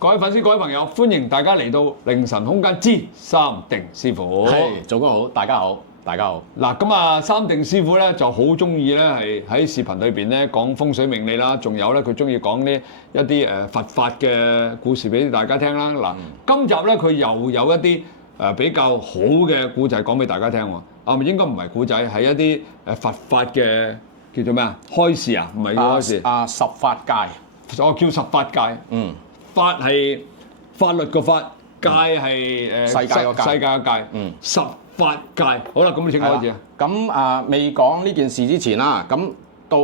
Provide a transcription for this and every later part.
各位粉絲、各位朋友，歡迎大家嚟到凌晨空間之三定師傅。係，早上好，大家好，大家好。嗱，咁啊，三定師傅咧就好中意咧係喺視頻裏邊咧講風水命理啦，仲有咧佢中意講呢一啲佛法嘅故事俾大家聽啦。嗱，今集咧佢又有一啲比較好嘅故仔講俾大家聽喎。啊，應該唔係故仔，係一啲佛法嘅叫做咩啊？開示啊，唔係叫開示。十法界，我叫十法界。嗯。法係法律個法，界係世界個界，世界個界。嗯，十法界。好啦，咁你請開始啊。咁未講呢件事之前啦，咁到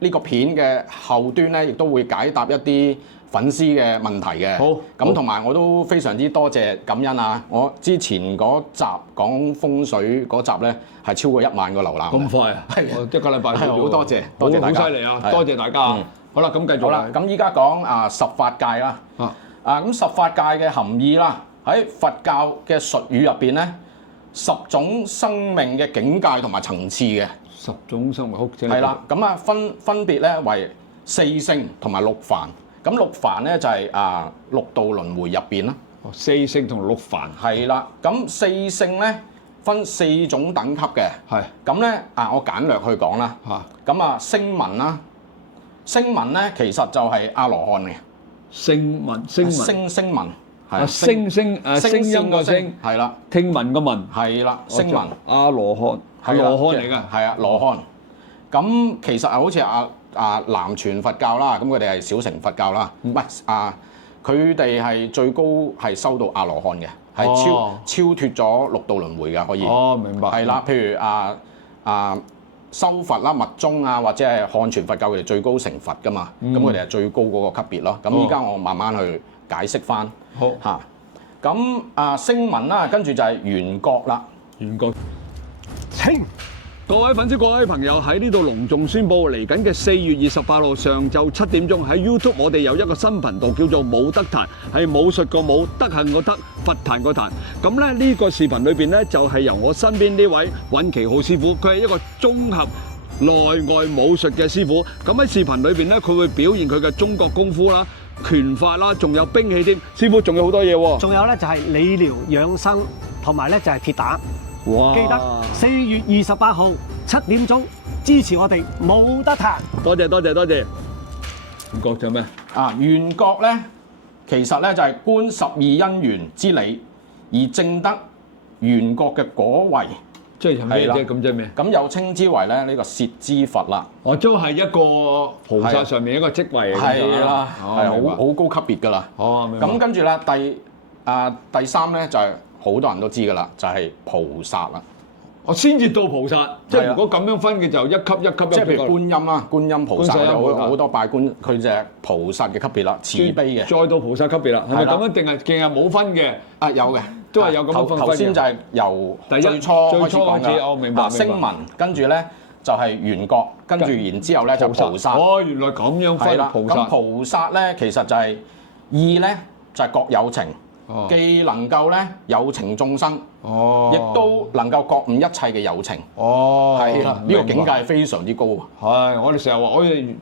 呢個片嘅後端咧，亦都會解答一啲粉絲嘅問題嘅。好。咁同埋我都非常之多謝感恩啊！我之前嗰集講風水嗰集咧，係超過1萬個瀏覽。咁快啊？係一個禮拜。係好多謝，多謝大家。好犀利啊！多謝大家。好啦，咁繼續。好啦，咁依家講十法界啦。咁十法界嘅含義啦，喺佛教嘅術語入邊咧，10種生命嘅境界同埋層次嘅。10種生命，好。係啦，咁啊分別咧為四聖同埋六凡。咁六凡咧就係六道輪迴入邊啦。四聖同六凡。係啦，咁四聖咧分4種等級嘅。係。咁咧我簡略去講啦。咁聲聞啦。聲聞咧，其實就係阿羅漢嘅。聲聞，聲音個聲，係啦。聽聞個聞，係啦。聲聞，阿羅漢，係羅漢嚟㗎。係啊，羅漢。咁其實好似南傳佛教啦，咁佢哋係小乘佛教啦。唔係佢哋係最高係修到阿羅漢嘅，係超脫咗六道輪迴㗎，可以。哦，明白。係啦，譬如修佛啦、密宗啊，或者係漢傳佛教，佢哋最高成佛噶嘛，咁佢哋係最高嗰個級別咯。咁依家我慢慢去解釋翻。好嚇。咁聲聞啦，跟住就係緣覺啦。緣覺。清。各位粉絲、各位朋友喺呢度隆重宣佈，嚟緊嘅4月28號上晝7點鐘喺 YouTube， 我哋有一個新頻道叫做武德壇，係武術個武，德行個德，佛壇個壇。咁咧呢個視頻裏邊咧就係由我身邊呢位尹其浩師傅，佢係一個綜合內外武術嘅師傅。咁喺視頻裏邊咧，佢會表現佢嘅中國功夫啦、拳法啦，仲有兵器添。師傅仲有好多嘢喎。仲有咧就係理療養生，同埋咧就係鐵打。哇！記得4月28號7點鐘支持我哋武德壇。多謝多謝多謝。緣覺就咩？緣覺咧，其實咧就係觀12因緣之理，而證得緣覺嘅果位。即係咩啫？咁即係咩？咁又稱之為咧呢個攝支佛啦。哦，都係一個菩薩上面一個職位。係啦，係好高級別㗎啦。哦，明白。咁跟住咧第三咧就係好多人都知㗎啦，就係菩薩啦。我先至到菩薩，即係如果咁樣分嘅就一級一級。即係譬如觀音啦，觀音菩薩有好多拜觀，佢就係菩薩嘅級別啦，慈悲嘅。再到菩薩級別啦，係咪咁樣定係淨係冇分嘅？有嘅，都係有咁樣分。頭先就係由最初開始講嘅。我明白。聲聞，跟住咧就係緣覺，跟住然之後咧就菩薩。哦，原來咁樣分菩薩。咁菩薩咧其實就係意咧就係覺有情。既能夠咧有情眾生，亦都能夠覺悟一切嘅有情。係啦，呢個境界非常之高。係，我哋成日話，我哋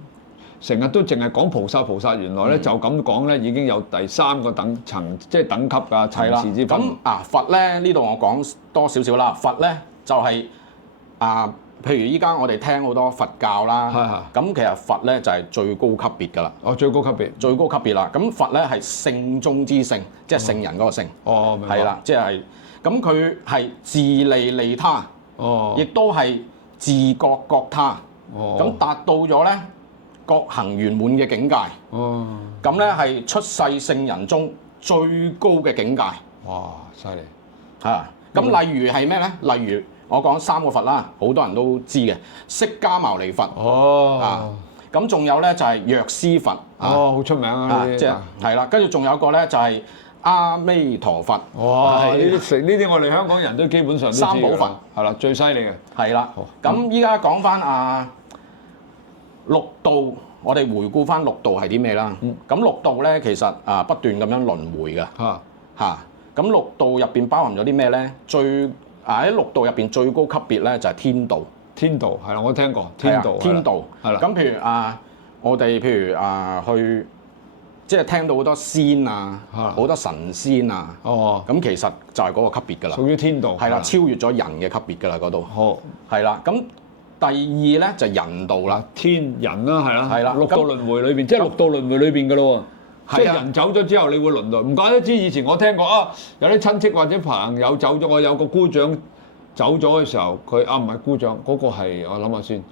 成日都淨係講菩薩，原來咧就咁講咧已經有第3個層，即係等級㗎層次之分。咁佛咧呢度我講多少少啦，佛咧就係譬如依家我哋聽好多佛教啦，咁其實佛咧就係最高級別㗎啦。哦，最高級別，最高級別啦。咁佛咧係聖中之聖，即係聖人嗰個聖。哦，明白。係啦，即係咁佢係自利利他，亦都係自覺覺他。咁達到咗咧覺行圓滿嘅境界。咁咧係出世聖人中最高嘅境界。哇，犀利！咁例如係咩咧？例如我講3個佛啦，好多人都知嘅，釋迦牟尼佛。咁仲有咧就係藥師佛。好出名啊！即係啦，跟住仲有個咧就係阿彌陀佛。哇！呢啲我哋香港人都基本上都知。三寶佛係啦，最犀利嘅。係啦。咁依家講翻六道，我哋回顧翻六道係啲咩啦？咁六道咧其實不斷咁樣輪迴嘅。咁六道入邊包含咗啲咩咧？喺六道入邊最高級別咧就係天道。天道係啦，我聽過天道。天道係啦。咁譬如我哋譬如去即係聽到好多仙啊，好多神仙啊。哦，咁其實就係嗰個級別㗎啦。屬於天道。係啦，超越咗人嘅級別㗎啦嗰度。好，係啦，咁第二咧就人道啦，天人啦，係啦，係啦六道輪迴裏邊，即係六道輪迴裏邊㗎咯喎。即係啊係人走咗之後，你會輪到。唔怪得知以前我聽過啊，有啲親戚或者朋友走咗，我有個姑丈走咗嘅時候，佢唔係姑丈，嗰個係我諗下先。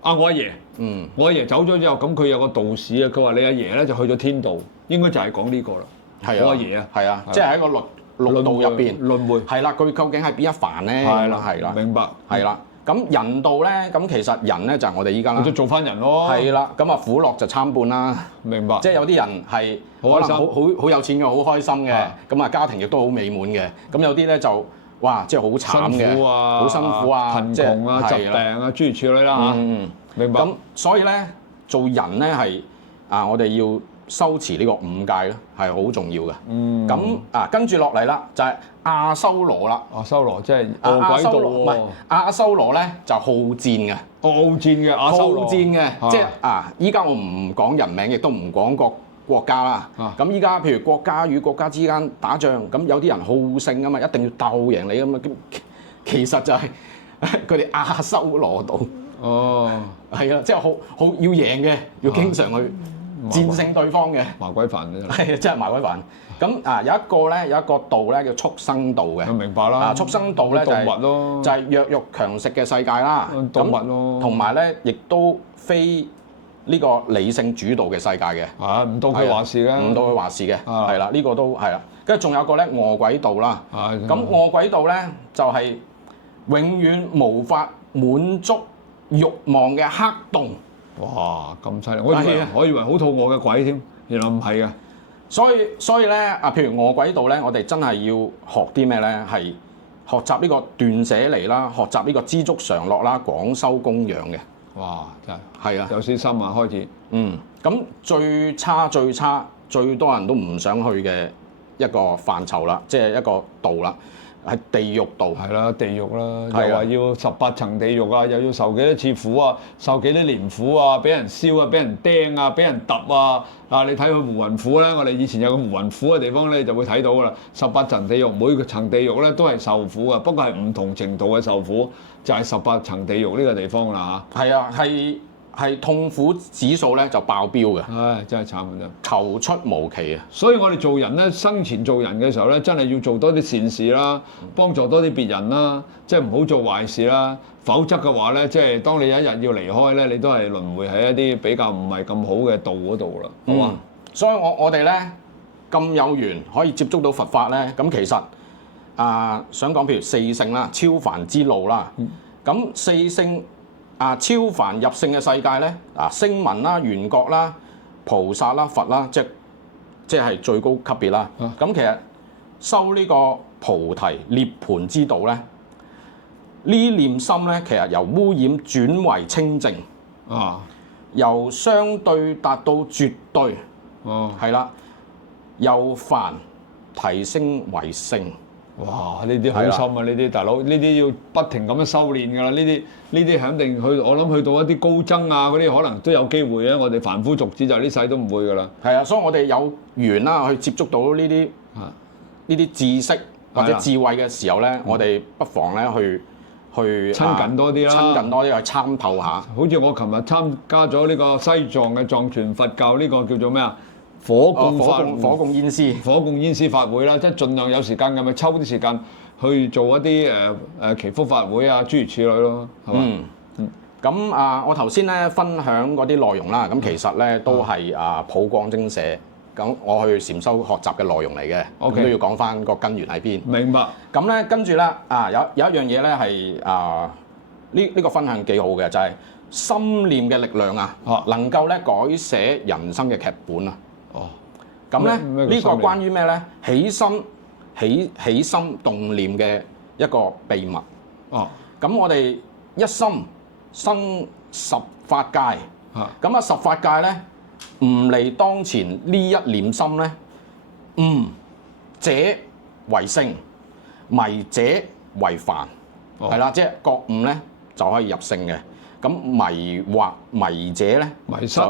我阿爺，我阿爺走咗之後，咁佢有個道士啊，佢話你阿爺咧就去咗天道，應該就係講呢個啦。係啊，我阿爺啊，係啊，即係喺個六道入邊輪迴。係啦，佢究竟係邊一範咧？係啦，明白。係啦，咁人道咧，咁其實人咧就係我哋依家啦，就做翻人咯。係啦，咁啊苦樂就參半啦。明白。即係有啲人係可能好有錢嘅，好開心嘅，咁啊家庭亦都好美滿嘅。咁有啲咧就哇，即係好慘嘅，好辛苦啊，貧窮啊、疾病啊，諸如此類啦嚇。明白。咁所以咧，做人咧係我哋要修持呢個五戒咧，係好重要嘅。咁跟住落嚟啦，就係阿修羅啦。阿修羅即係餓鬼道喎。唔係阿修羅咧，就好戰嘅。好戰嘅阿修羅。好戰嘅，即係依家我唔講人名，亦都唔講國家啦。咁依家譬如國家與國家之間打仗，咁有啲人好勝啊嘛，一定要鬥贏你咁啊。其實就係佢哋阿修羅道。哦，係啊，即係好要贏嘅，要經常去戰勝對方嘅。麻鬼煩嘅。係啊，真係麻鬼煩。咁有一個道咧叫畜生道嘅。明白啦。畜生道咧就係弱肉強食嘅世界啦。動物咯。同埋咧，亦都非呢個理性主導嘅世界嘅。唔到佢話事嘅。唔到佢話事嘅。係啦，呢個都係啦。跟住仲有個咧餓鬼道啦。咁餓鬼道咧就係永遠無法滿足慾望嘅黑洞。哇，咁犀利！我以為好肚餓嘅鬼添，原來唔係嘅。所以咧譬如餓鬼道咧，我哋真係要學啲咩咧？係學習呢個斷捨離啦，學習呢個知足常樂啦，廣修供養嘅。哇！真係。係啊。有啲心啊，開始。咁最差、最多人都唔想去嘅一個範疇啦，即係一個道啦。係地獄道。係啦，地獄啦，又話要18層地獄啊，又要受幾多次苦啊，受幾多年苦啊，俾人燒啊，俾人釘啊，俾人揼啊。你睇佢胡雲府咧，我哋以前有個胡雲府嘅地方咧，就會睇到噶啦。18層地獄，每個層地獄咧都係受苦嘅，不過係唔同程度嘅受苦，就係18層地獄呢個地方啦嚇。係啊，係痛苦指數咧就爆標嘅。唉，真係慘啊！真求出無期啊！所以我哋做人咧，生前做人嘅時候咧，真係要做多啲善事啦，幫助多啲別人啦，即係唔好做壞事啦。否則嘅話咧，即係當你有一日要離開咧，你都係輪迴喺一啲比較唔係咁好嘅道嗰度啦。好嘛？所以我哋咧咁有緣可以接觸到佛法咧，咁其實想講譬如四聖啦、超凡之路啦，咁四聖。超凡入聖嘅世界咧，聲聞啦、緣覺啦、菩薩啦、佛啦，即係最高級別啦。咁其實修呢個菩提涅槃之道咧，呢念心咧其實由污染轉為清淨，由相對達到絕對，係啦，由凡提升為聖。哇！呢啲好深啊！呢啲大佬，呢啲要不停咁樣修練㗎啦。呢啲肯定我諗去到一啲高僧啊嗰啲，可能都有機會嘅。我哋凡夫俗子就呢世都唔會㗎啦。係啊，所以我哋有緣啦，去接觸到呢啲知識或者智慧嘅時候咧，我哋不妨咧去親近多啲啦，親近多啲去參透下。好似我琴日參加咗呢個西藏嘅藏傳佛教呢個叫做咩啊？火供煙施法會啦，即係盡量有時間咁咪抽啲時間去做一啲祈福法會啊，諸如此類咯，係嘛？咁我頭先咧分享嗰啲內容啦，咁其實咧都係普光精舍咁我去禪修學習嘅內容嚟嘅，咁都要講翻個根源喺邊。明白。咁咧跟住咧有一樣嘢咧係呢個分享幾好嘅，就係心念嘅力量能夠咧改寫人生嘅劇本啊！咁咧呢個關於咩咧？起心動念嘅一個秘密。咁我哋一心生十法界。咁十法界咧悟離當前呢一念心咧，悟者為聖，迷者為梵。係啦，即係覺悟咧就可以入聖嘅。咁迷者咧，迷失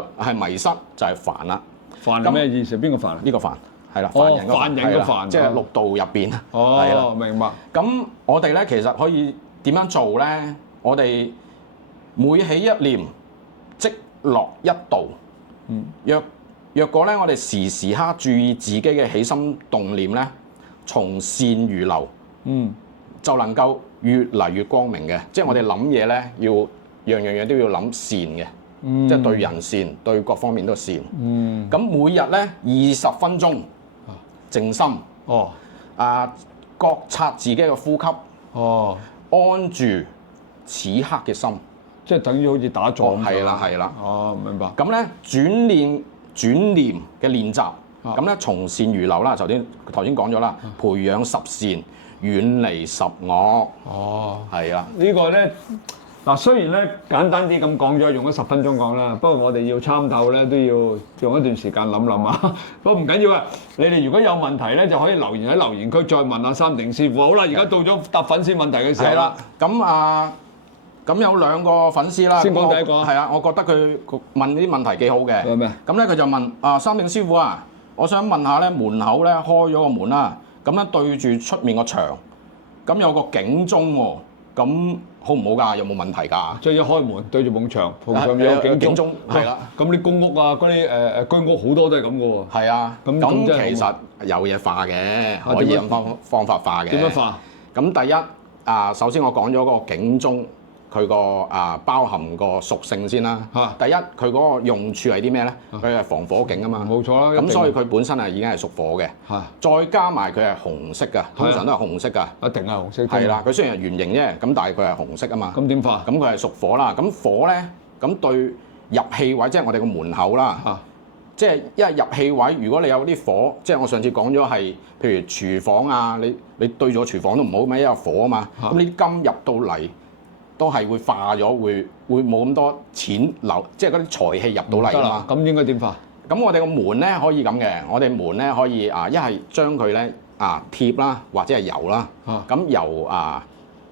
就係梵啦。凡係咩意思？邊個凡啊？呢個凡係啦，哦凡人個凡，即係六道入邊。係啦，明白。咁我哋咧其實可以點樣做咧？我哋每起一念，即落一道。若果咧，我哋時時刻注意自己嘅起心動念咧，從善如流，就能夠越嚟越光明嘅。即係我哋諗嘢咧，要樣都要諗善嘅，即係對人善，對各方面都善。咁每日咧20分鐘靜心，覺察自己嘅呼吸，安住此刻嘅心，即係等於好似打坐咁。係啦。明白。咁咧轉念嘅練習，咁咧從善如流啦。頭先講咗啦，培養十善，遠離十惡。係啊。呢個咧嗱，雖然咧簡單啲咁講咗，用咗10分鐘講啦，不過我哋要參透咧都要用一段時間諗啊。不過唔緊要啊，你哋如果有問題咧，就可以留言喺留言區再問阿三定師傅。好啦，而家到咗答粉絲問題嘅時候啦。咁有兩個粉絲啦。先講第一個。係啊，我覺得佢問呢啲問題幾好嘅。係咩？咁咧佢就問三定師傅啊，我想問下咧，門口咧開咗個門啦，咁咧對住出面個牆，咁有個警鐘喎，咁好唔好㗎？有冇問題㗎？即係一開門對住埲牆，牆上面有警鐘。係啦。咁啲公屋啊，嗰啲居屋好多都係咁嘅喎。係啊。咁其實有嘢化嘅，可以用方法化嘅。點樣化？咁第一首先我講咗嗰個警鐘。佢個包含個屬性先啦。第一，佢嗰個用處係啲咩咧？佢係防火警啊嘛。冇錯啦。咁所以佢本身係已經係屬火嘅。再加埋佢係紅色㗎，通常都係紅色㗎。一定係紅色。係啦，佢雖然係圓形啫，咁但係佢係紅色啊嘛。咁點化？咁佢係屬火啦。咁火咧，咁對入氣位，即係我哋個門口啦。即係因為入氣位，如果你有啲火，即係我上次講咗係，譬如廚房啊，你對咗廚房都唔好咩，因為有火啊嘛。咁你啲金入到嚟，都係會化咗，會冇咁多錢流，即係嗰啲財氣入到嚟啊嘛。咁應該點化？咁我哋個門咧可以咁嘅，我哋門咧可以一係將佢咧貼啦，或者係油啦。咁油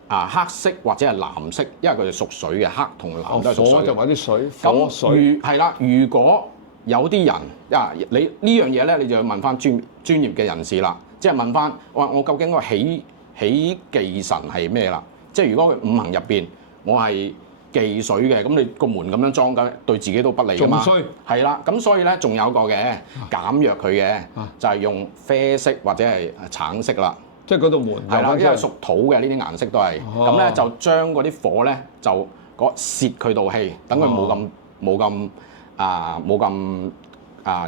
黑色或者係藍色，因為佢哋屬水嘅，黑同藍都係屬水。火就揾啲水，火水。係啦，如果有啲人你呢樣嘢咧，你就要問翻專業嘅人士啦，即係問翻我究竟個起忌神係咩啦？即係如果佢五行入邊，我係忌水嘅，咁你個門咁樣裝緊，對自己都不利㗎嘛。仲衰。係啦，咁所以咧仲有個嘅減弱佢嘅，就係用啡色或者係橙色啦。即係嗰道門。係啦，因為屬土嘅呢啲顏色都係。咁咧就將嗰啲火咧就泄佢道氣，等佢冇咁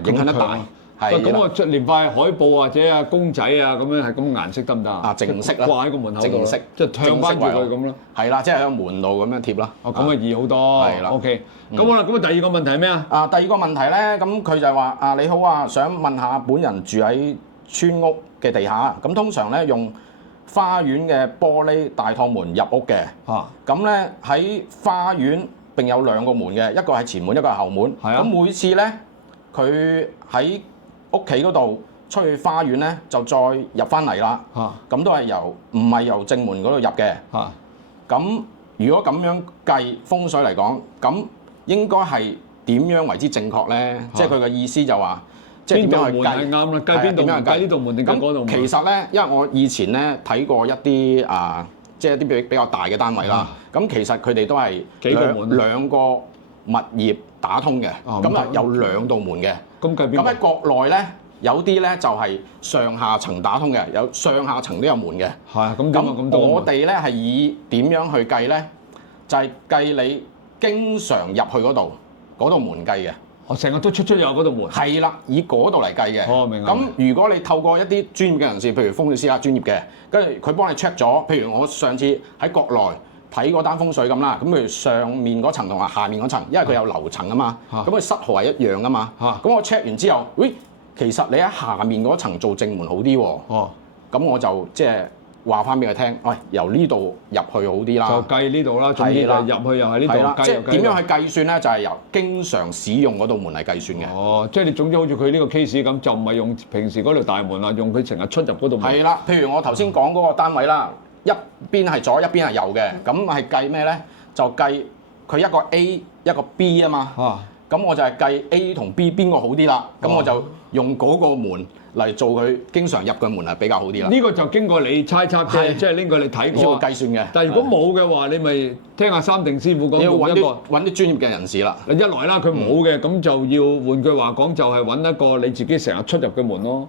影響得大。咁我連塊海報或者公仔啊咁樣係咁顏色得唔得啊？淨色啦，掛喺個門口度，淨色，即係向翻住佢咁咯。係啦，即係喺門度咁樣貼啦。咁啊易好多。係啦。OK。咁好啦，咁第二個問題係咩啊？第二個問題咧，咁佢就係話你好啊，想問下本人住喺村屋嘅地下，咁通常咧用花園嘅玻璃大趟門入屋嘅。咁咧喺花園並有兩個門嘅，一個係前門，一個係後門。係啊。咁每次咧，佢喺屋企嗰度出去花園咧，就再入翻嚟啦。咁都係唔係由正門嗰度入嘅。咁如果咁樣計風水嚟講，咁應該係點樣為之正確咧？即係佢嘅意思就話，即係點樣去計？邊道門係啱啦？計邊道門？計呢道門定計嗰道門？其實咧，因為我以前咧睇過一啲即係一啲比較大嘅單位啦。咁其實佢哋都係兩個物業打通嘅，咁有兩道門嘅。咁喺國內咧，有啲咧就係上下層打通嘅，有上下層都有門嘅。係咁我哋咧係以點樣去計咧？就係計你經常入去嗰道門計嘅。我成日都出入嗰道門。係啦，以嗰度嚟計嘅。明白。咁如果你透過一啲專業嘅人士，譬如風水師啦，專業嘅，跟住佢幫你 check 咗，譬如我上次喺國內睇嗰單風水咁啦，咁譬如上面嗰層同埋下面嗰層，因為佢有樓層啊嘛，咁佢室號係一樣噶嘛，咁我 check 完之後，其實你喺下面嗰層做正門好啲喎，咁我就即係話翻俾佢聽，由呢度入去好啲啦，就計呢度啦，總之入去又係呢度，即係點樣去計算咧？就係由經常使用嗰道門嚟計算嘅。即係你總之好似佢呢個 case 咁，就唔係用平時嗰條大門啦，用佢成日出入嗰道門。係啦，譬如我頭先講嗰個單位啦。一邊係左，一邊係右嘅，咁係計咩咧？就計佢一個 A 一個 B 啊嘛。咁我就係計 A 同 B 邊個好啲啦。咁我就用嗰個門嚟做佢經常入嘅門係比較好啲啦。呢個就經過你猜測啫，即係拎過你睇過要計算嘅。但係如果冇嘅話，你咪聽下三定師傅講。要揾啲專業嘅人士啦。一來啦，佢冇嘅，咁就要換句話講，就係揾一個你自己成日出入嘅門咯。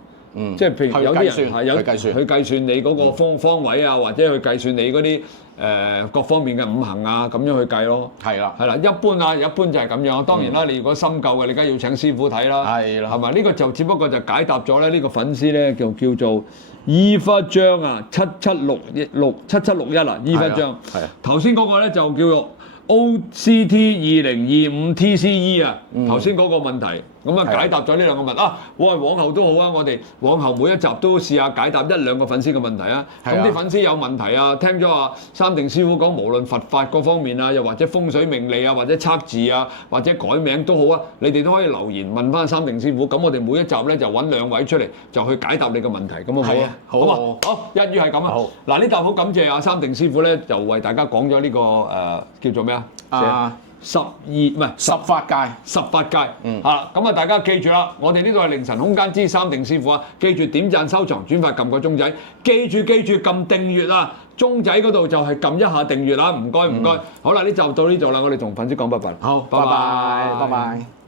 即係譬如有啲人係去計算你嗰個方位啊，或者去計算你嗰啲各方面嘅五行啊，咁樣去計咯。係啦，一般就係咁樣。當然啦，你如果深究嘅，你梗係要請師傅睇啦。係啦，係咪？呢個就只不過就解答咗咧。呢個粉絲咧叫做依忽張啊，7761啊，依忽張。係啊。頭先嗰個咧就叫做OCT 2025 TCE 啊，頭先嗰個問題。咁啊解答咗呢兩個問題啊！往後都好啊，我哋往後每一集都試下解答一兩個粉絲嘅問題啊。咁啲粉絲有問題啊，聽咗阿三定師傅講，無論佛法嗰方面啊，又或者風水命理啊，或者測字啊，或者改名都好啊，你哋都可以留言問翻三定師傅。咁我哋每一集咧就揾兩位出嚟，就去解答你嘅問題。咁好啊？好啊！好，一於係咁啊！嗱，呢集好感謝阿三定師傅咧，就為大家講咗呢個叫做咩啊？十法界，咁啊大家記住啦，我哋呢度係凌晨空間之三定師傅啊，記住點讚、收藏、轉發、撳個鐘仔，記住撳訂閱啊，鐘仔嗰度就係撳一下訂閱啦，唔該，好啦，呢集到呢度啦，我哋同粉絲講拜拜，好，拜拜。